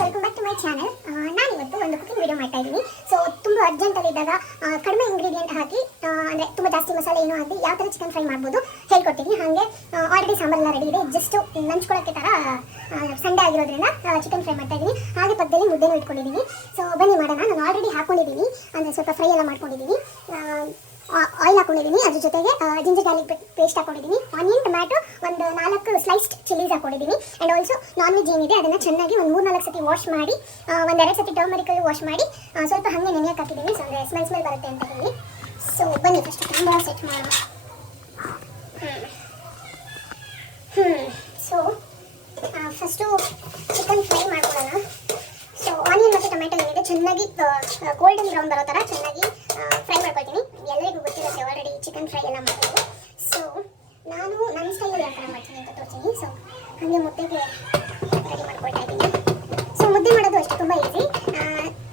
Welcome back to my channel. ನಾನಿವತ್ತು ಒಂದು cooking video ಮಾಡ್ತಾ ಇದ್ದೀನಿ. ಸೊ ತುಂಬ ಅರ್ಜೆಂಟಲ್ಲಿ ಇದ್ದಾಗ ಕಡಿಮೆ ಇಂಗ್ರೀಡಿಯೆಂಟ್ ಹಾಕಿ ಅಂದರೆ ತುಂಬ ಜಾಸ್ತಿ ಮಸಾಲೆ ಏನೋ ಹಾಕಿ ಯಾವ ಥರ ಚಿಕನ್ ಫ್ರೈ ಮಾಡ್ಬೋದು ಹೇಳ್ಕೊಡ್ತೀನಿ. ಹಾಗೆ ಆಲ್ರೆಡಿ ಸಾಂಬಾರೆಲ್ಲ ರೆಡಿ ಇದೆ, ಜಸ್ಟ್ ನಂಚ್ಕೊಳ್ಳೋಕ್ಕೆ ಥರ ಸಂಡೇ ಆಗಿರೋದ್ರಿಂದ ಚಿಕನ್ ಫ್ರೈ ಮಾಡ್ತಾ ಇದ್ದೀನಿ. ಹಾಗೆ ಪಕ್ಕದಲ್ಲಿ ಮುದ್ದೆನೂ ಇಟ್ಕೊಂಡಿದ್ದೀನಿ. ಸೊ ಬನ್ನಿ ಮಾಡೋಣ. ನಾನು ಆಲ್ರೆಡಿ ಹಾಕೊಂಡಿದ್ದೀನಿ, ಅಂದರೆ ಸ್ವಲ್ಪ ಫ್ರೈ ಎಲ್ಲ ಮಾಡ್ಕೊಂಡಿದ್ದೀನಿ. ಆಯಿಲ್ ಹಾಕೊಂಡಿದ್ದೀನಿ, ಅದ್ರ ಜೊತೆಗೆ ಜಿಂಜರ್ ಗಾರ್ಲಿಕ್ ಪೇಸ್ಟ್ ಹಾಕೊಂಡಿದ್ದೀನಿ, ಆನಿಯನ್, ಟೊಮ್ಯಾಟೊ, ಒಂದು 4 ಸ್ಲೈಸ್ಡ್ ಚಿಲ್ಲೀಸ್ ಹಾಕೊಂಡಿದ್ದೀನಿ. ಆ್ಯಂಡ್ ಆಲ್ಸೋ ನಾನ್ ವೆಜ್ ಏನಿದೆ ಅದನ್ನು ಚೆನ್ನಾಗಿ ಒಂದು 3-4 ಸತಿ ವಾಶ್ ಮಾಡಿ, ಒಂದು 2 ಸತಿ ಟರ್ಮರಿಕಲ್ಲಿ ವಾಶ್ ಮಾಡಿ ಸ್ವಲ್ಪ ಹಾಗೆ ನೆನೆಯಕ್ಕೆ ಹಾಕಿದ್ದೀನಿ. ಸೊ ಅಂದರೆ ಸ್ಮೆಲ್ ಬರುತ್ತೆ ಅಂತ ಹೇಳಿ. ಸೊ ಬನ್ನಿ ಫಸ್ಟ್ ತುಂಬ ಸೆಟ್ ಮಾಡೋಣ. ಸೊ ಫಸ್ಟು ಚಿಕನ್ ಫ್ರೈ ಮಾಡ್ಕೊಳ್ಳೋಣ. ಸೊ ಆನಿಯನ್ ಮತ್ತು ಟೊಮ್ಯಾಟೊ ಏನಿದೆ ಚೆನ್ನಾಗಿ ಗೋಲ್ಡನ್ ಬ್ರೌನ್ ಬರೋ ಥರ ಚೆನ್ನಾಗಿ ಫ್ರೈ ಮಾಡ್ಕೊಳ್ತೀನಿ. ಎಲ್ಲರಿಗೂ ಗೊತ್ತಿರುತ್ತೆ ಆಲ್ರೆಡಿ ಚಿಕನ್ ಫ್ರೈ ಎಲ್ಲ ಮಾಡೋದು. ಸೊ ನಾನು ನನ್ನ ಸ್ಟೈಲಲ್ಲಿ ಯಾವ ಥರ ಮಾಡ್ತೀನಿ ಅಂತ ತೋರಿಸ್ತೀನಿ. ಸೊ ಹಾಗೆ ಮುದ್ದೆಗೆ ರೆಡಿ ಮಾಡ್ಕೊಳ್ತಾ ಇದ್ದೀನಿ. ಸೊ ಮುದ್ದೆ ಮಾಡೋದು ಅಷ್ಟು ತುಂಬ ಈಸಿ.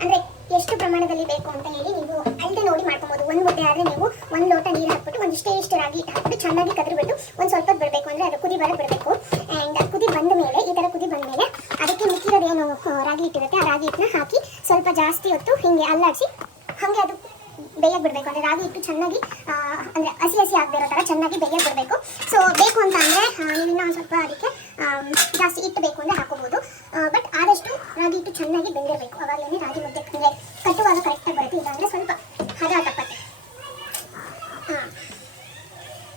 ಅಂದರೆ ಎಷ್ಟು ಪ್ರಮಾಣದಲ್ಲಿ ಬೇಕು ಅಂತ ಹೇಳಿ ನೀವು ಅಳತೆ ನೋಡಿ ಮಾಡ್ಕೊಬೋದು. ಒಂದು ಮುದ್ದೆ ಆದರೆ ನೀವು 1 ಲೋಟ ನೀರು ಹಾಕ್ಬಿಟ್ಟು ಒಂದಿಷ್ಟು ರಾಗಿ ಹಾಕ್ಬಿಟ್ಟು ಚೆನ್ನಾಗಿ ಕದ್ರಬಿಟ್ಟು ಒಂದು ಸ್ವಲ್ಪ ಬಿಡಬೇಕು, ಅಂದರೆ ಅದು ಕುದಿ ಬರೋಕ್ಕೆ ಬಿಡಬೇಕು. ಆ್ಯಂಡ್ ಕುದಿ ಬಂದ ಮೇಲೆ, ಈ ಥರ ಕುದಿ ಬಂದ ಮೇಲೆ ಅದಕ್ಕೆ ಮಿಕ್ಕಿರೋದೇನು ರಾಗಿ ಹಿಟ್ಟಿರುತ್ತೆ ಆ ರಾಗಿ ಹಿಟ್ಟನ್ನ ಹಾಕಿ ಸ್ವಲ್ಪ ಜಾಸ್ತಿ ಹೊತ್ತು ಹಿಂಗೆ ಅಲ್ಲಾಡಿಸಿ ಹಾಗೆ ಅದು ಬೇಯಕ್ಕೆ ಬಿಡಬೇಕು. ಅಂದರೆ ರಾಗಿ ಹಿಟ್ಟು ಚೆನ್ನಾಗಿ ಅಂದರೆ ಹಸಿ ಆಗದಿರೋ ಥರ ಚೆನ್ನಾಗಿ ಬೇಯಕ್ಕೆ ಬಿಡಬೇಕು. ಸೊ ಬೇಕು ಅಂತ ಅಂದರೆ ನೀವು ಇನ್ನೂ ಒಂದು ಸ್ವಲ್ಪ ಅದಕ್ಕೆ ಜಾಸ್ತಿ ಹಿಟ್ಟು ಬೇಕು ಅಂದರೆ ಹಾಕೋಬೋದು. ಬಟ್ ಆದಷ್ಟು ರಾಗಿ ಹಿಟ್ಟು ಚೆನ್ನಾಗಿ ಬೆಂದಿರಬೇಕು, ಅವಾಗಲೇ ರಾಗಿ ಮುದ್ದೆ ಅಂದರೆ ಕಟ್ಟುವಾಗ ಕರೆಕ್ಟಾಗಿ ಬರುತ್ತೆ. ಇಲ್ಲಾಂದರೆ ಸ್ವಲ್ಪ ಹದ ತಪ್ಪತ್ತೆ.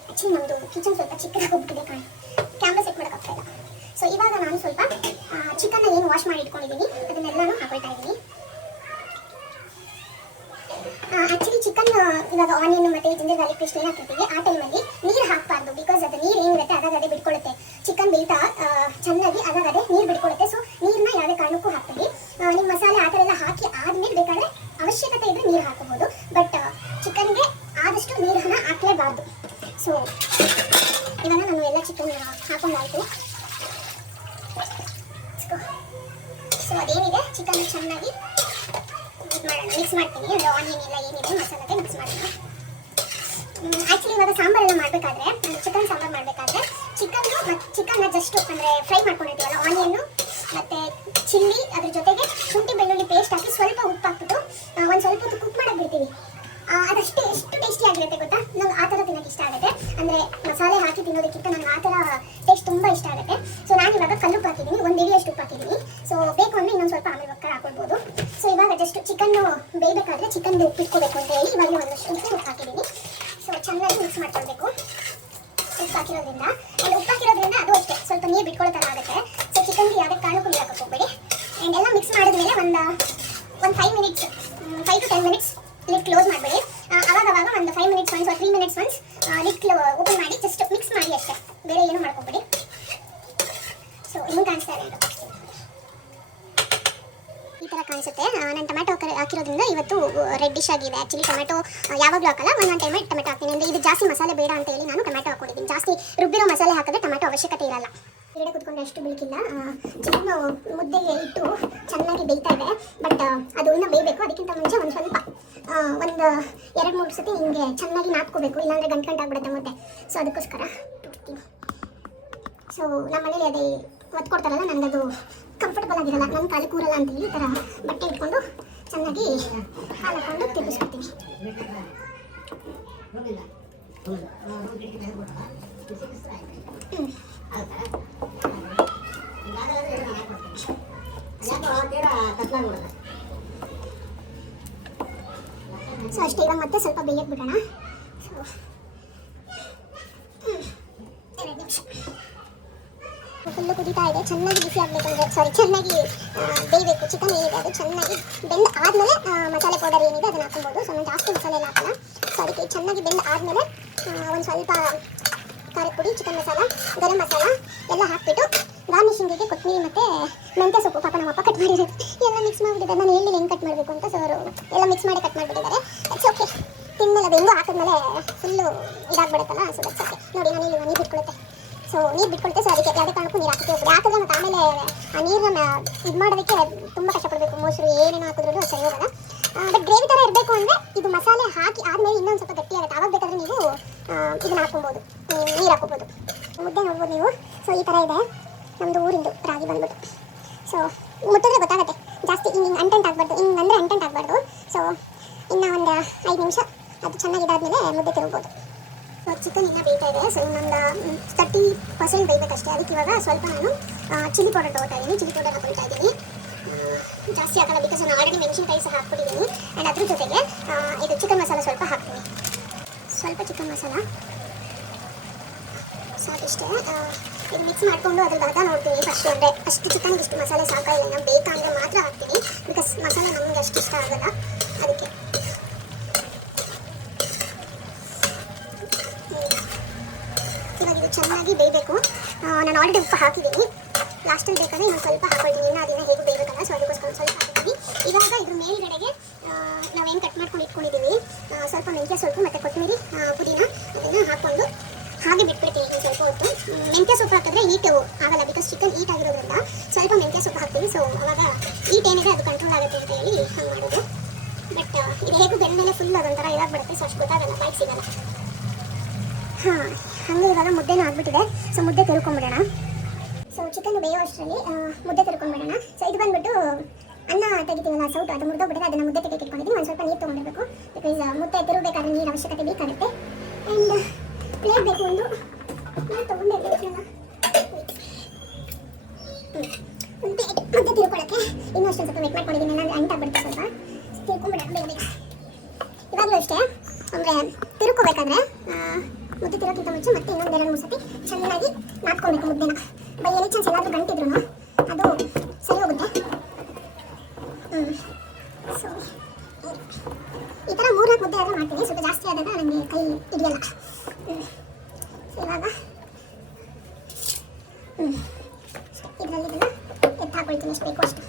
ಆ್ಯಕ್ಚುಲಿ ನಮ್ಮದು ಕಿಚನ್ ಸ್ವಲ್ಪ ಚಿಕ್ಕದಾಗಿ ಹೋಗ್ಬಿಟ್ಟಿದೆ, ಕ್ಯಾಮ್ರಾ ಸೆಟ್ ಮಾಡೋಕ್ಕಾಗ್ತಾಯಿಲ್ಲ. ಸೊ ಇವಾಗ ನಾನು ಸ್ವಲ್ಪ ಚಿಕನ್ನ ಏನು ವಾಶ್ ಮಾಡಿ ಇಟ್ಕೊಂಡಿದ್ದೀನಿ ಅದನ್ನೆಲ್ಲನೂ ಹಾಕೊಳ್ತಾ ಇದ್ದೀನಿ. ಆ್ಯಕ್ಚುಲಿ ಚಿಕನ್ ಇವಾಗ ಆನಿಯನ್ ಮತ್ತು ಜಿಂಜರ್ ಗಾರ್ಲಿಕ್ ಪೇಸ್ಟ್ ಏನು ಹಾಕಿರ್ತೀವಿ ಆ ಟೈಮಲ್ಲಿ ನೀರು ಹಾಕಬಾರ್ದು. ಬಿಕಾಸ್ ಅದು ನೀರು ಏನಿರುತ್ತೆ ಅದಾಗದೇ ಬಿಟ್ಕೊಳ್ಳುತ್ತೆ. ಚಿಕನ್ ಬೇಯ್ತಾ ಚೆನ್ನಾಗಿ ಅದಾಗದೇ ನೀರು ಬಿಟ್ಕೊಳ್ಳುತ್ತೆ. ಸೊ ನೀರನ್ನ ಯಾವುದೇ ಕಾರಣಕ್ಕೂ ಹಾಕ್ತೀವಿ. ನಿಮ್ಮ ಮಸಾಲೆ ಆ ಥರ ಎಲ್ಲ ಹಾಕಿ ಆದಮೇಲೆ ಬೇಕಾದರೆ ಅವಶ್ಯಕತೆ ಇದ್ದರೆ ನೀರು ಹಾಕೋಬೋದು. ಬಟ್ ಚಿಕನ್ಗೆ ಆದಷ್ಟು ನೀರನ್ನು ಹಾಕಲೇಬಾರ್ದು. ಸೊ ಇವಾಗ ನಾನು ಎಲ್ಲ ಚಿಕನ್ ಹಾಕೊಂಡಾಯಿತು. ಸೊ ಅದೇನಿದೆ ಚಿಕನ್ ಚೆನ್ನಾಗಿ ಮಿಕ್ಸ್ ಮಾಡ್ತೀನಿ. ಅಂದರೆ ಆನಿಯನ್ ಎಲ್ಲ ಏನಿದೆ ಮಸಾಲೆಗೆ ಮಿಕ್ಸ್ ಮಾಡೋಣ. ಆ್ಯಕ್ಚುಲಿ ಇವಾಗ ಸಾಂಬಾರೆಲ್ಲ ಮಾಡಬೇಕಾದ್ರೆ, ಚಿಕನ್ ಸಾಂಬಾರು ಮಾಡಬೇಕಾದ್ರೆ ಚಿಕನ್ನ ಜಸ್ಟ್ ಅಂದರೆ ಫ್ರೈ ಮಾಡ್ಕೊಂಡಿರ್ತೀವಲ್ಲ ಆನಿಯನ್ನು ಮತ್ತು ಚಿಲ್ಲಿ, ಅದ್ರ ಜೊತೆಗೆ ಶುಂಠಿ ಬೆಳ್ಳುಳ್ಳಿ ಪೇಸ್ಟ್ ಹಾಕಿ ಸ್ವಲ್ಪ ಉಪ್ಪು ಹಾಕ್ಬಿಟ್ಟು ಒಂದು ಸ್ವಲ್ಪ ಹೊತ್ತು ಕುಕ್ ಮಾಡೋಕೆ ಬಿಡ್ತೀವಿ. ಅದಷ್ಟೇ ಎಷ್ಟು ಟೇಸ್ಟಿ ಆಗಿರುತ್ತೆ ಗೊತ್ತಾ. ನಂಗೆ ಆ ಥರ ತಿನ್ನೋಕ್ಕೆ ಇಷ್ಟ ಆಗುತ್ತೆ. ಅಂದರೆ ಮಸಾಲೆ ಹಾಕಿ ತಿನ್ನೋದಕ್ಕಿಂತ ನನಗೆ ಆ ಥರ ಟೇಸ್ಟ್ ತುಂಬ ಇಷ್ಟ ಆಗುತ್ತೆ. ಸೊ ನಾನು ಇವಾಗ ಕಲ್ಲುಪ್ಪು ಹಾಕಿದ್ದೀನಿ, 1 ಇಡಿಯಷ್ಟು ಉಪ್ಪು ಹಾಕಿದ್ದೀನಿ. ಸೊ ಬೇಕು ಅಂದರೆ ಇನ್ನೊಂದು ಸ್ವಲ್ಪ ಆಮೇಲೆ ಒಕ್ಕರ್ ಹಾಕೊಳ್ಬೋದು. ಸೊ ಇವಾಗ ಜಸ್ಟ್ ಚಿಕನ್ನು ಬೇಯಬೇಕಾದ್ರೆ ಚಿಕನ್ಗೆ ಉಪ್ಪು ಇಟ್ಕೋಬೇಕು ಅಂತ ಹೇಳಿ ಇವಾಗ ಒಂದಷ್ಟು ಉಪ್ಪು ಹಾಕಿದ್ದೀನಿ. ಸೊ ಚೆನ್ನಾಗಿ ಮಿಕ್ಸ್ ಮಾಡ್ಕೊಳ್ಬೇಕು ಉಪ್ಪು ಹಾಕಿರೋದ್ರಿಂದ. ಆ್ಯಂಡ್ ಉಪ್ಪು ಹಾಕಿರೋದ್ರಿಂದ ಅದು ಅಷ್ಟೇ ಸ್ವಲ್ಪ ನೀರು ಬಿಟ್ಕೊಳ್ಳೋ ಥರ ಆಗುತ್ತೆ. ಸೊ ಚಿಕನ್ಗೆ ಯಾವುದೇ ಕಾರಣಕ್ಕೂ ನೀರು ಹಾಕಕ್ಕೆ ಹೋಗಬೇಡಿ. ಆ್ಯಂಡ್ ಎಲ್ಲ ಮಿಕ್ಸ್ ಮಾಡಿದ್ಮೇಲೆ ಒಂದು 5 minutes 5 to 10 minutes lid close ಮಾಡಬೇಡಿ. ಅವಾಗವಾಗ ಒಂದು 5 minutes once 3 minutes once lid open ಮಾಡಿ ಜಸ್ಟ್ ಮಿಕ್ಸ್ ಮಾಡಿ ಅಷ್ಟೇ, ಬೇರೆ ಏನು ಮಾಡ್ಕೊಬೇಡಿ. ಸೊ ಹಿಂಗೆ ಕಾಣಿಸ್ತಾ ಇದೆ ಈ ಥರ ಕಾಣಿಸುತ್ತೆ. ನಾನು ಟೊಮ್ಯಾಟೊ ಹಾಕಿರೋದ್ರಿಂದ ಇವತ್ತು ರೆಡ್ಡಿಶ್ ಆಗಿದೆ. ಆ್ಯಕ್ಚುಲಿ ಟೊಮ್ಯಾಟೊ ಯಾವಾಗಲೂ ಹಾಕಲ್ಲ, ಒಂದೊಂದು ಟೈಮಲ್ಲಿ ಟೊಮೆಟೊ ಹಾಕ್ತೀನಿ. ಅಂದರೆ ಇದು ಜಾಸ್ತಿ ಮಸಾಲೆ ಬೇಡ ಅಂತ ಹೇಳಿ ನಾನು ಟೊಮ್ಯಾಟೊ ಹಾಕೊಂಡಿದ್ದೀನಿ. ಜಾಸ್ತಿ ರುಬ್ಬಿರೋ ಮಸಾಲೆ ಹಾಕಿದ್ರೆ ಟೊಮ್ಯಾಟೊ ಅವಶ್ಯಕತೆ ಇರಲ್ಲ. ಹೊರಗಡೆ ಕುತ್ಕೊಂಡ್ರೆ ಅಷ್ಟು ಬೇಕಿಲ್ಲ. ಚಿಕನ್ ಮುದ್ದೆಗೆ ಇಟ್ಟು ಚೆನ್ನಾಗಿ ಬೇಯ್ತಾ ಇದೆ. ಬಟ್ ಅದು ಇನ್ನೂ ಬೇಯಬೇಕು. ಅದಕ್ಕಿಂತ ಮುಂಚೆ ಒಂದು ಸ್ವಲ್ಪ ಒಂದು 2-3 ಸತಿ ಹಿಂಗೆ ಚೆನ್ನಾಗಿ ನಾದ್ಕೋಬೇಕು, ಇಲ್ಲಾಂದರೆ ಗಂಟಾಗ್ಬಿಡುತ್ತೆ ಮುದ್ದೆ. ಸೊ ಅದಕ್ಕೋಸ್ಕರ ತೋರಿಸ್ತೀನಿ. ಸೊ ನಮ್ಮ ಮನೇಲಿ ಅದೇ ಒತ್ಕೊಡ್ತಾರಲ್ಲ, ನನಗದು ಕಂಫರ್ಟಬಲ್ ಆಗಿರಲ್ಲ, ನನ್ನ ಕಾಲು ಕೂರಲ್ಲ ಅಂತ ಹೇಳಿ ಈ ಥರ ಬಟ್ಟೆ ಇಟ್ಕೊಂಡು ಚೆನ್ನಾಗಿ ಹಾಲು ಹಾಕ್ಕೊಂಡು ತಿರ್ಗಿಸ್ಕೊತೀನಿ. ಸೊ ಅಷ್ಟೇ. ಇವಾಗ ಮತ್ತೆ ಸ್ವಲ್ಪ ಬೇಯಕ್ಕೆ ಬಿಡೋಣ. ಸೊ 2 ನಿಮಿಷ ಫುಲ್ಲು ಕುದೀತಾ ಇದೆ. ಚೆನ್ನಾಗಿ ಬಿಸಿ ಆಗಬೇಕಂದ್ರೆ ಚೆನ್ನಾಗಿ ಬೇಯಬೇಕು. ಚಿಕನ್ ಏನಿದೆ ಅದು ಚೆನ್ನಾಗಿ ಬೆಂದು ಆದಮೇಲೆ ಮಸಾಲೆ ಪೌಡರ್ ಏನಿದೆ ಅದನ್ನು ಹಾಕೊಬೋದು. ಸೊ ನಾನು ಜಾಸ್ತಿ ಮಸಾಲೆ ಎಲ್ಲ ಹಾಕೋಣ. ಸೊ ಅದಕ್ಕೆ ಚೆನ್ನಾಗಿ ಬೆಂದು ಆದಮೇಲೆ ಒಂದು ಸ್ವಲ್ಪ ಖಾರದ ಪುಡಿ, ಚಿಕನ್ ಮಸಾಲ, ಗರಂ ಮಸಾಲ ಎಲ್ಲ ಹಾಕ್ಬಿಟ್ಟು ಗಾರ್ನಿಶಿಂಗಿಗೆ ಕೊತ್ತಂಬರಿ ಮತ್ತು ಮೆಂತ್ಯ ಸೊಪ್ಪು, ಪಾಪ ನಮ್ಮಪ್ಪ ಕಟ್ ಮಾಡಿರೋದು ಎಲ್ಲ ಮಿಕ್ಸ್ ಮಾಡಿಬಿಟ್ಟಿದ್ದಾರೆ. ನಾನು ಹೇಳಿಲ್ಲ ಹೆಂಗೆ ಕಟ್ ಮಾಡಬೇಕು ಅಂತ. ಸೊ ಅವರು ಎಲ್ಲ ಮಿಕ್ಸ್ ಮಾಡಿ ಕಟ್ ಮಾಡಿಬಿಟ್ಟಿದ್ದಾರೆ. It's okay. ತಿಂದಮೇಲೆ ಅದು ಹೆಂಗೂ ಹಾಕಿದ್ಮೇಲೆ ಫುಲ್ಲು ಇದಾಗ್ಬಿಡುತ್ತಲ್ಲ. So that's okay. ನೋಡಿ ನಾನು ಇಲ್ಲಿ ನೀರು ಬಿಟ್ಕೊಳುತ್ತೆ. ಸೊ ನೀರು ಬಿಟ್ಕೊಳುತ್ತೆ. ಸೊ ಅದಕ್ಕೆ ಯಾವುದೇ ಕಾರಣಕ್ಕೂ ನೀರು ಹಾಕಕ್ಕೆ ಹೋಗ್ಬಿಡಿ. ಹಾಕಿದ್ರೆ ಮತ್ತು ಆಮೇಲೆ ಆ ನೀರನ್ನ ಇದು ಮಾಡೋದಕ್ಕೆ ತುಂಬ ಕಷ್ಟಪಡಬೇಕು. ಮೊಸರು ಏನೇನು ಹಾಕಿದ್ರು ಸರಿ ಹೋಗಲ್ಲ. ಬಟ್ ಗ್ರೇವಿ ಥರ ಇರಬೇಕು ಅಂದರೆ ಇದು ಮಸಾಲೆ ಹಾಕಿ ಆದಮೇಲೆ ಇನ್ನೊಂದು ಸ್ವಲ್ಪ ಗಟ್ಟಿ ಆಗುತ್ತೆ. ಆವಾಗ ಬೇಕಾದರೆ ನೀವು ಇದನ್ನು ಹಾಕ್ಕೊಬೋದು, ನೀರು ಹಾಕ್ಕೊಬೋದು. ಮುದ್ದೆ ನೋಡ್ಬೋದು ನೀವು. ಸೊ ಈ ಥರ ಇದೆ ನಮ್ಮದು ಊರಿಂದು ರಾಗಿ ಬಂದ್ಬಿಟ್ಟು. ಸೊ ಮುಟ್ಟಿದ್ರೆ ಗೊತ್ತಾಗುತ್ತೆ. ಜಾಸ್ತಿ ಹಿಂಗೆ ಅಂಟೆಂಟ್ ಆಗಬಾರ್ದು, ಹಿಂಗೆ ಅಂದರೆ ಅಂಟೆಂಟ್ ಆಗಬಾರ್ದು. ಸೊ ಇನ್ನು ಒಂದು 5 ನಿಮಿಷ ಅದು ಚೆನ್ನಾಗಿದ್ದಾದಮೇಲೆ ಮುದ್ದೆ ತಿರುಗ್ಬೋದು. ಸೊ ಚಿಕನ್ ಇನ್ನೂ ಬೇಯ್ತಾ ಇದೆ. ಸೊ ಇನ್ನೊಂದು 30% ಬೇಯಬೇಕಷ್ಟೇ. ಅದಕ್ಕೆ ಇವಾಗ ಸ್ವಲ್ಪ ನಾನು ಚಿಲ್ಲಿ ಪೌಡರ್ ತೊಗೊಳ್ತಾ ಇದ್ದೀನಿ. ಚಿಲ್ಲಿ ಪೌಡರ್ ಹಾಕೊಳ್ತಾ ಇದ್ದೀನಿ. ಜಾಸ್ತಿ ಹಾಕಲ್ಲ, ಬಿಕಾಸ್ ನಾನು ಆಲ್ರೆಡಿ ಮೆಣಸಿನಕಾಯಿ ಸಹ ಹಾಕ್ಬಿಟ್ಟಿದ್ದೀನಿ. ಆ್ಯಂಡ್ ಅದ್ರ ಜೊತೆಗೆ ಇದು ಚಿಕನ್ ಮಸಾಲ ಸ್ವಲ್ಪ ಹಾಕ್ತೀನಿ. ಸ್ವಲ್ಪ ಚಿಕನ್ ಮಸಾಲ ಸಾಕಿಷ್ಟೇ. ಇದು ಮಿಕ್ಸ್ ಮಾಡಿಕೊಂಡು ಅದ್ರ ಭಾಗ ನೋಡ್ತೀನಿ ಫಸ್ಟ್. ಅಂದರೆ ಅಷ್ಟು ಚಿಕನ್ಗೆ ಇಷ್ಟು ಮಸಾಲೆ ಸಾಕಾಗಿಲ್ಲ, ನಾವು ಬೇಕಂದರೆ ಮಾತ್ರ ಹಾಕ್ತೀನಿ. ಬಿಕಾಸ್ ಮಸಾಲೆ ನಮಗೆ ಅಷ್ಟು ಇಷ್ಟ ಆಗಲ್ಲ, ಅದಕ್ಕೆ. ಇವಾಗ ಇದು ಚೆನ್ನಾಗಿ ಬೇಯಬೇಕು. ನಾನು ಆಲ್ರೆಡಿ ಉಪ್ಪು ಹಾಕಿದ್ದೀನಿ. ಲಾಸ್ಟಲ್ಲಿ ಬೇಕಾದ್ರೆ ಇನ್ನೊಂದು ಸ್ವಲ್ಪ ಹಾಕೊಳ್ತೀನಿ. ಇನ್ನೂ ಅದನ್ನು ಹೇಗೂ ಬೇಯಬೇಕಲ್ಲ, ಸೊ ಅದಕ್ಕೋಸ್ಕರ ಒಂದು ಸ್ವಲ್ಪ ಹಾಕಿದ್ದೀನಿ. ಇವಾಗ ಇದ್ರ ಮೇಲ್ಗಡೆಗೆ ನಾವೇನು ಕಟ್ ಮಾಡ್ಕೊಂಡು ಇಟ್ಕೊಂಡಿದ್ದೀವಿ ಸ್ವಲ್ಪ ಮೆಂತ್ಯ ಸೊಪ್ಪು ಮತ್ತು ಕೊತ್ತಂಬರಿ, ಪುದೀನ ಅದನ್ನು ಹಾಕ್ಕೊಂಡು ಹಾಗೆ ಬಿಟ್ಬಿಡ್ತೀನಿ ಈಗ ಸ್ವಲ್ಪ ಹೊತ್ತು. ಮೆಂತ್ಯ ಸೊಪ್ಪು ಹಾಕಿದ್ರೆ ಈಟು ಆಗಲ್ಲ, ಬಿಕಾಸ್ ಚಿಕನ್ ಈಟ್ ಆಗಿರೋದ್ರಿಂದ ಸ್ವಲ್ಪ ಮೆಂತ್ಯ ಸೊಪ್ಪು ಹಾಕ್ತೀವಿ. ಸೊ ಅವಾಗ ಈಟ್ ಏನಿದೆ ಅದು ಕಂಟ್ರೋಲ್ ಆಗುತ್ತೆ ಅಂತ ಹೇಳಿ ಹಂಗೆ ಮಾಡೋದು. ಬಟ್ ಇದು ಹೇಗೂ ಬೆಂದಮೇಲೆ ಫುಲ್ ಅದೊಂಥರ ಇದಾಗ್ಬಿಡುತ್ತೆ, ಸೊ ಅಷ್ಟು ಗೊತ್ತಾಗಲ್ಲ, ಬಾಯ್ಗೆ ಸಿಗಲ್ಲ. ಹಾಂ, ಹಾಗೆ ಇವಾಗ ಮುದ್ದೆನೂ ಆಗಿಬಿಟ್ಟಿದೆ. ಸೊ ಮುದ್ದೆ ತಿರ್ಕೊಂಬಿಡೋಣ. ಸೊ ಚಿಕನ್ ಬೇಯೋ ಅಷ್ಟರಲ್ಲಿ ಮುದ್ದೆ ತಿರ್ಕೊಂಬಿಡೋಣ. ಸೊ ಇದು ಬಂದುಬಿಟ್ಟು ಅನ್ನ ತೆಗಿತೀವಲ್ಲ ಸೌಟು, ಅದು ಮುರಿದೋಗ್ಬಿಟ್ಟಿದೆ. ಅದನ್ನು ಮುದ್ದೆ ತೆಗೆದು ಇಟ್ಕೊಂಡಿದ್ದೀನಿ. ಒಂದು ಸ್ವಲ್ಪ ನೀರು ತೊಗೊಂಡಿರಬೇಕು, ಬಿಕಾಸ್ ಮುದ್ದೆ ತಿರುಗಬೇಕಾದ್ರೆ ನೀರು ಅವಶ್ಯಕತೆ ಬೇಕಾಗುತ್ತೆ. ಆ್ಯಂಡ್ ಪ್ಲೇಟ್ ಬೇಕು, ಒಂದು ನಾನು ತೊಗೊಂಡಿರ್ಬೇಕಲ್ಲ. ಮುದ್ದೆ ತಿರ್ಕೊಳ್ಳೋಕ್ಕೆ ಇನ್ನೂ ಅಷ್ಟೊಂದು ಸ್ವಲ್ಪ ವೆಟ್ ಮಾಡ್ಕೊಂಡಿದ್ದೀನಿ. ನಾನು ಅಂಟಾಗ್ಬಿಡುತ್ತೆ ಸ್ವಲ್ಪ. ತಿರ್ಕೊಂಬಿಡೋಣ ಬೇಗ ಬೇಗ. ಇವಾಗಲೂ ಅಷ್ಟೇ, ಅಂದರೆ ತಿರ್ಕೋಬೇಕಾದ್ರೆ ಮುದ್ದೆ ತಿರೋಕ್ಕಿಂತ ಮುಂಚೆ ಮತ್ತೆ ಇನ್ನೊಂದು 2-3 ಸತಿ ಚೆನ್ನಾಗಿ ನಾದ್ಕೊಳ್ಬೇಕು ಮುದ್ದೆನ. ಬೈ ಎನಿ ಚಾನ್ಸ್ ಎಲ್ಲಾದರೂ ಗಂಟಿದ್ರು ಅದು ಸರಿ ಹೋಗುತ್ತೆ. ಸೊ ಈ ಥರ 3-4 ಮುದ್ದೆ ಆದರೂ ಮಾಡ್ತೀನಿ. ಸ್ವಲ್ಪ ಜಾಸ್ತಿ ಆದಾಗ ನನಗೆ ಕೈ ಹಿಡಿಯಲ್ಲ. ಇವಾಗ ಇದರಲ್ಲಿ ಇದನ್ನು ಎತ್ತು ಹಾಕೊಳ್ತೀನಿ, ಎಷ್ಟು ಬೇಕೋ ಅಷ್ಟು.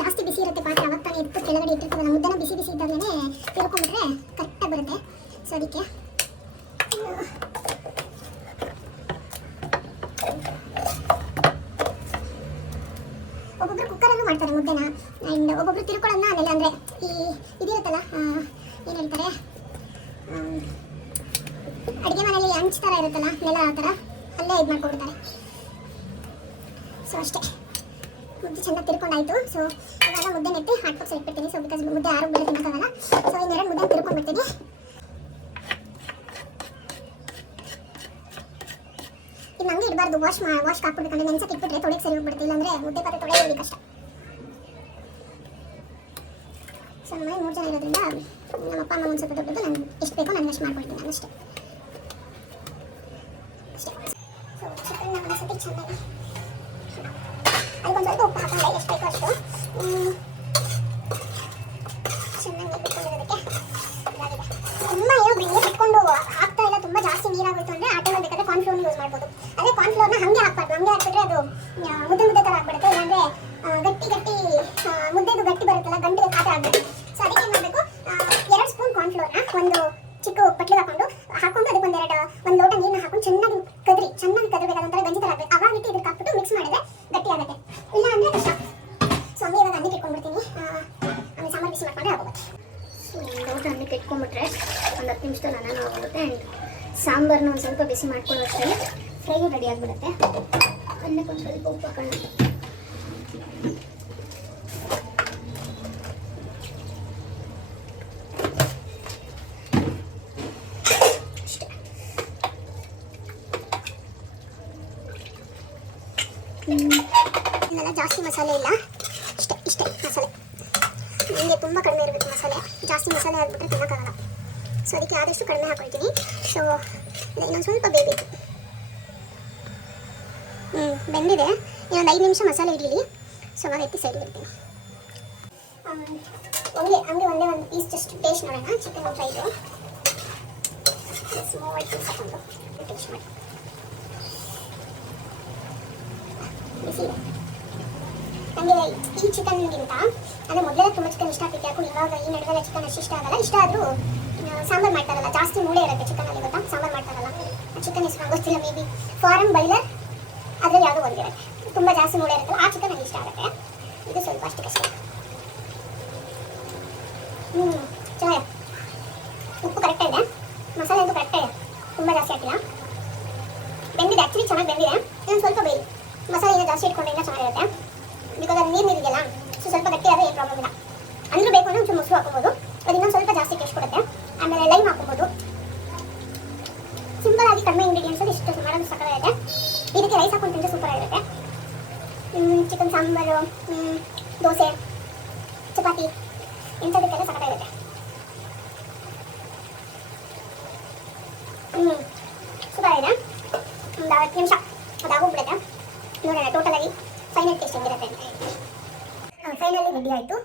ಜಾಸ್ತಿ ಬಿಸಿ ಇರುತ್ತೆ ಪಾತ್ರೆ, ಅವಾಗ ತಾನೇ ಎತ್ತು ಕೆಳಗಡೆ ಇಟ್ಟಿರ್ತೀವಲ್ಲ, ಮುದ್ದೆನ ಬಿಸಿ ಬಿಸಿ ಇದ್ದಾಗಲೇ ತಿಳ್ಕೊಂಡ್ಬಿಟ್ರೆ ಕರೆಕ್ಟಾಗಿ ಬರುತ್ತೆ. ಸೊ ಅದಕ್ಕೆ ಒಬ್ಬೊಬ್ರು ಕುಕ್ಕರಲ್ಲೂ ಮಾಡ್ತಾರೆ ಮುದ್ದೆನ. ಆ್ಯಂಡ್ ಒಬ್ಬೊಬ್ರು ತಿರ್ಕೊಳ್ಳೋಣ ಅಲ್ಲೆಲ್ಲ, ಅಂದರೆ ಈ ಇದಿರುತ್ತಲ್ಲ, ಏನು ಹೇಳ್ತಾರೆ, ಅಡುಗೆ ಮನೆಯಲ್ಲಿ ಹಂಚ್ ಥರ ಇರುತ್ತಲ್ಲ, ನೆಲ ಆ ಥರ ಅಲ್ಲೇ ಇದು ಮಾಡ್ಕೊಬಿಡ್ತಾರೆ. ಸೊ ಅಷ್ಟೇ, ಮುದ್ದೆ ಚೆನ್ನಾಗಿ ತಿರ್ಕೊಂಡಾಯಿತು. ಸೊ ಇವಾಗ ಮುದ್ದೆ ನೆತ್ತಿ ಹಾಟ್ ಬಾಕ್ಸ್ ಇಟ್ಬಿಡ್ತೀನಿ. ಸೊ ಬಿಕಾಸ್ ಮುದ್ದೆ ಯಾರು ಬೇರೆ ತಿನ್ನೋಕ್ಕಾಗಲ್ಲ. ಸೊ ಇನ್ನೆರಡು ಮುದ್ದೆ ತಿರ್ಕೊಂಡ್ಬಿಡ್ತೀನಿ. ಇದು ನನಗೆ ಇಡಬಾರ್ದು, ವಾಶ್ ಹಾಕ್ಬಿಡ್ಬೇಕಂದ್ರೆ ನೆನ್ಸಕ್ಕೆ ಇಟ್ಬಿಟ್ರೆ ತೊಳೆಗೆ ಸರಿ ಹೋಗ್ಬಿಡುತ್ತೆ. ಇಲ್ಲಾಂದರೆ ಮುದ್ದೆ ಪಾತ್ರೆ ತೊಳೆಯೋದು ಕಷ್ಟ. ಸೊ ನಮ್ಮ 3 ಜನ ಇರೋದ್ರಿಂದ ನಮ್ಮ ಅಪ್ಪ ಅಮ್ಮ ಒಂದು ಸ್ವಲ್ಪ ದೊಡ್ಡದು, ನಾನು ಎಷ್ಟು ಬೇಕೋ ನಾನು ಅಷ್ಟು ಮಾಡ್ಕೊಳ್ತೀನಿ. ನಾನು ಅಷ್ಟೇ. ಸೊ ಚಿಕನ್ನ ಒಂದು ಸತಿ ಚೆನ್ನಾಗಿ ಅದಕ್ಕೊಂದು ಸ್ವಲ್ಪ ಉಪ್ಪು ಹಾಕೊಂಡೆ, ಎಷ್ಟು ಬೇಕೋ ಅಷ್ಟು. ಚೆನ್ನಾಗಿ ಬಿಟ್ಕೊಂಡಿರೋದಕ್ಕೆ ಇದಾಗಿದೆ. ತುಂಬ ಏನೋ ಬೆಣ್ಣೆ ಬಿಟ್ಕೊಂಡು ಹಾಕ್ತಾ ಇಲ್ಲ, ತುಂಬ ಜಾಸ್ತಿ ನೀರಾಗೋಯ್ತು ಅಂದರೆ ಆ ಟೈಮಲ್ಲಿ ಬೇಕಾದರೆ ಕಾರ್ನ್ಫ್ಲೋರ್ನ ಯೂಸ್ ಮಾಡ್ಬೋದು. ಅದೇ ಕಾರ್ನ್ಫ್ಲೋರ್ನ ಹಾಗೆ ಹಾಕ್ಬಾರ್ದು, ಹಂಗೆ ಹಾಕ್ಬಿಟ್ರೆ ಅದು ಮುದ್ದೆ ಥರ ಆಗ್ಬಿಡುತ್ತೆ. ಇಲ್ಲಾಂದರೆ ಗಟ್ಟಿ ಮುದ್ದೆದು ಗಟ್ಟಿ ಬರುತ್ತಲ್ಲ, ಗಂಟು ಆ ಥರ ಆಗ್ಬಿಡುತ್ತೆ. ಸೊ ಅದಕ್ಕೆ ಏನು ಮಾಡಬೇಕು, 2 ಸ್ಪೂನ್ ಕಾರ್ನ್ಫ್ಲೋರ್ನ ಒಂದು ಚಿಕ್ಕ ಬಟ್ಲಿಗೆ ಹಾಕೊಂಡು ಅದಕ್ಕೆ ಒಂದು ಲೋಟ ನೀರನ್ನ ಹಾಕೊಂಡು ಚೆನ್ನಾಗಿ ಕದರಬೇಕು. ಅದೊಂಥರ ಗಂಜಿ ಥರ ಆಗಬೇಕು. ಅವಾಗ ಇಟ್ಟು ಇದಕ್ಕೆ ಹಾಕ್ಬಿಟ್ಟು ಮಿಕ್ಸ್ ಮಾಡಿದ್ರೆ ಗಟ್ಟಿ ಆಗುತ್ತೆ, ಇಲ್ಲ ಅಂದರೆ ಕಷ್ಟ. ಸೊ ಹಂಗೆ ಇವಾಗ ಅನ್ನಕ್ಕೆ ಇಟ್ಕೊಂಡ್ಬಿಡ್ತೀನಿ. ಆಮೇಲೆ ಸಾಂಬಾರು ಬಿಸಿ ಮಾಡ್ಕೊಂಡ್ರೆ ಆಗೋಗುತ್ತೆ. ಸೊ ಲೋಟ ಅನ್ನಕ್ಕೆ ಇಟ್ಕೊಂಡ್ಬಿಟ್ರೆ ಒಂದು 10 ನಿಮಿಷದಲ್ಲಿ ಅನ್ನ ಆಗೋಗುತ್ತೆ. ಆ್ಯಂಡ್ ಸಾಂಬಾರನ್ನ ಒಂದು ಸ್ವಲ್ಪ ಬಿಸಿ ಮಾಡ್ಕೊಳ್ಳೋ ಅಷ್ಟರಲ್ಲಿ ಫ್ರೈಯೂ ರೆಡಿ ಆಗಿಬಿಡುತ್ತೆ. ಅನ್ನಕ್ಕೆ ಒಂದು ಸ್ವಲ್ಪ ಉಪ್ಪು ಹಾಕೋಣ. ಇಲ್ಲೆಲ್ಲ ಜಾಸ್ತಿ ಮಸಾಲೆ ಇಲ್ಲ, ಇಷ್ಟೇ ಮಸಾಲೆ. ನಿಮಗೆ ತುಂಬ ಕಡಿಮೆ ಇರಬೇಕು ಮಸಾಲೆ, ಜಾಸ್ತಿ ಮಸಾಲೆ ಆಗಿಬಿಟ್ರೆ ತಿನ್ನೋಕ್ಕಾಗಲ್ಲ. ಸೊ ಅದಕ್ಕೆ ಆದಷ್ಟು ಕಡಿಮೆ ಹಾಕೊಳ್ತೀನಿ. ಸೊ ಇನ್ನೊಂದು ಸ್ವಲ್ಪ ಬೇಯಬೇಕು. ಬೆಂದಿದೆ, ಇನ್ನೊಂದು 5 ನಿಮಿಷ ಮಸಾಲೆ ಇಡಲಿ. ಸೊ ನಾನು ಎತ್ತಿ ಸೈಡ್ ಇಡ್ತೀನಿ. ಹಂಗೆ ಒಂದೇ ಒಂದು ಪೀಸ್ ಜಸ್ಟ್ ಟೇಸ್ಟ್ ನೋಡೋಣ. ಚಿಕನ್ ಫ್ರೈದು ಸ್ಮಾಲ್ ಪೀಸ್ ಹಾಕೊಂಡು ಟೇಸ್ಟ್ ಮಾಡಿ. ಬಿಸಿ ಇದೆ. ನನಗೆ ಈ ಚಿಕನ್ಗಿಂತ ಅಂದರೆ ಮೊದಲೆಲ್ಲ ತುಂಬ ಚಿಕನ್ ಇಷ್ಟ ಆಗ್ತಿತ್ತು. ಯಾಕೋ ಇವಾಗ ಈ ನಡುವೆಲ್ಲ ಚಿಕನ್ ಅಷ್ಟು ಇಷ್ಟ ಆಗಲ್ಲ. ಇಷ್ಟ ಆದರೂ ಸಾಂಬಾರು ಮಾಡ್ತಾರಲ್ಲ, ಜಾಸ್ತಿ ಮೂಳೆ ಇರುತ್ತೆ ಚಿಕನಲ್ಲಿ, ಗೊತ್ತಾ? ಸಾಂಬಾರು ಮಾಡ್ತಾರಲ್ಲ, ಚಿಕನ್ ಹೆಸರು ಗೊತ್ತಿಲ್ಲ, ಮೇ ಬಿ ಫಾರಮ್ ಬಾಯ್ಲರ್ ಅದರಲ್ಲಿ ಯಾವುದೋ ಒಂದಿರುತ್ತೆ, ತುಂಬ ಜಾಸ್ತಿ ಮೂಳೆ ಇರುತ್ತಲ್ಲ, ಆ ಚಿಕನ್ ನನಗೆ ಇಷ್ಟ ಆಗುತ್ತೆ. ಇದು ಸ್ವಲ್ಪ ಅಷ್ಟಕ್ಕಷ್ಟೇ. ಚೆನ್ನಾಗಿದೆ, ಉಪ್ಪು ಕರೆಕ್ಟಾಗಿ ಇದೆ, ಮಸಾಲೆ ಅಂತೂ ಕರೆಕ್ಟಾಗಿ ಇದೆ, ತುಂಬ ಜಾಸ್ತಿ ಹಾಕಿಲ್ಲ. ಬೆಂದಿದೆ, ಆ್ಯಕ್ಚುಲಿ ಚೆನ್ನಾಗಿ ಬೆಂದಿದೆ. ಇನ್ನೊಂದು ಸ್ವಲ್ಪ ನೀರು ನೀರಿದೆಯಲ್ಲ, ಸೊ ಸ್ವಲ್ಪ ಗಟ್ಟಿ ಆದರೆ ಏನು ಪ್ರಾಬ್ಲಮ್ ಇಲ್ಲ. ಅಂದರೂ ಬೇಕು ಅಂದರೆ ಒಂಚೂರು ಮೊಸರು ಹಾಕೋಬೋದು, ಅದು ಇನ್ನೊಂದು ಸ್ವಲ್ಪ ಜಾಸ್ತಿ ಟೇಸ್ಟ್ ಕೊಡುತ್ತೆ. ಆಮೇಲೆ ಲೈಮ್ ಹಾಕೋಬೋದು. ಸಿಂಪಲ್ ಆಗಿ ಕಡಿಮೆ ಇಂಗ್ರೀಡಿಯೆಂಟ್ಸ್ ಅಲ್ಲಿ ಇಷ್ಟು ಮಾಡೋದು ಸಕ್ಕತ್ತಾಗಿದೆ. ಇದಕ್ಕೆ ರೈಸ್ ಹಾಕೊಂಡು ತಿಂದರೆ ಸೂಪರ್ ಆಗಿರುತ್ತೆ. ಚಿಕನ್ ಸಾಂಬಾರು, ದೋಸೆ, ಚಪಾತಿ ಇಂಥದಕ್ಕೆಲ್ಲ ಸಕ್ಕತ್ತಾಗಿರುತ್ತೆ. ಸೂಪರ್ ಆಗಿದೆ. ಒಂದು 10 ನಿಮಿಷ ಅದಾಗೋಗ್ಬಿಡುತ್ತೆ. ನೋಡೋಣ ಟೋಟಲಾಗಿ ಫೈನಲ್ ಟೇಸ್ಟ್ ಹೆಂಗಿರುತ್ತೆ ಅಂತ. ಫೈನಲಿ ರೆಡಿ ಆಯಿತು.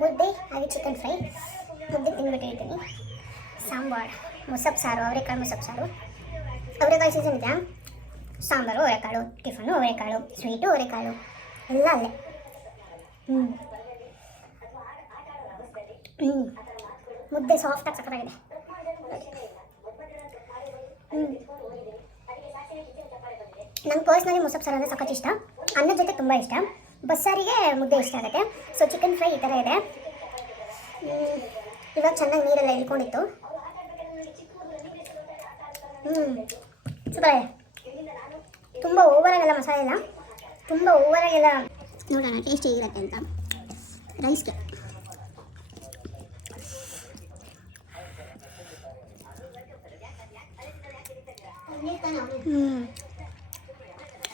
ಮುದ್ದೆ ಹಾಗೆ ಚಿಕನ್ ಫ್ರೈ. ಮುದ್ದೆ ತಿಂದ್ಬಿಟ್ಟು ಹೇಳ್ತೀನಿ. ಸಾಂಬಾರು, ಮೊಸಪ್ಪು ಸಾರು, ಅವರೆಕಾಳು ಮೊಸಪ್ಪು ಸಾರು. ಅವರೆಕಾಳು ಸೀಸನ್ ಇದೆ. ಸಾಂಬಾರು ಅವರೆಕಾಳು, ಟಿಫನು ಅವರೆಕಾಳು, ಸ್ವೀಟು ಅವರೆಕಾಳು ಎಲ್ಲ ಅಲ್ಲೇ. ಮುದ್ದೆ ಸಾಫ್ಟಾಗಿ ಸಕ್ಕತ್ತಾಗಿದೆ. ನಂಗೆ ಪರ್ಸ್ನಲಿ ಮೊಸಪ್ಪು ಸಾರು ಅಂದರೆ ಸಖತ್ ಇಷ್ಟ. ಅನ್ನದ ಜೊತೆ ತುಂಬ ಇಷ್ಟ. ಬಸ್ಸಾರಿಗೆ ಮುದ್ದೆ ಇಷ್ಟ ಆಗುತ್ತೆ. ಸೊ ಚಿಕನ್ ಫ್ರೈ ಈ ಥರ ಇದೆ. ಇವಾಗ ಚೆನ್ನಾಗಿ ನೀರೆಲ್ಲ ಇಳ್ಕೊಂಡಿತ್ತು. ಸೂಪರ್ ಇದೆ. ತುಂಬ ಓವರಾಗೆಲ್ಲ ಮಸಾಲೆ ಇಲ್ಲ, ತುಂಬ ಓವರಾಗೆಲ್ಲ. ನೋಡೋಣ ಟೇಸ್ಟ್ ಹೇಗಿರುತ್ತೆ ಅಂತ. ರೈಸ್ಗೆ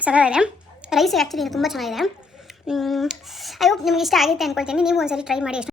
ಸರಿಯಾಗಿದೆ. ರೈಸ್ ಆ್ಯಕ್ಚುಲಿ ತುಂಬ ಚೆನ್ನಾಗಿದೆ. ಐ ಹೋಪ್ ನಿಮ್ಗೆ ಇಷ್ಟ ಆಗುತ್ತೆ ಅಂದ್ಕೊಳ್ತೀನಿ. ನೀವು ಒಂದ್ಸರಿ ಟ್ರೈ ಮಾಡಿ.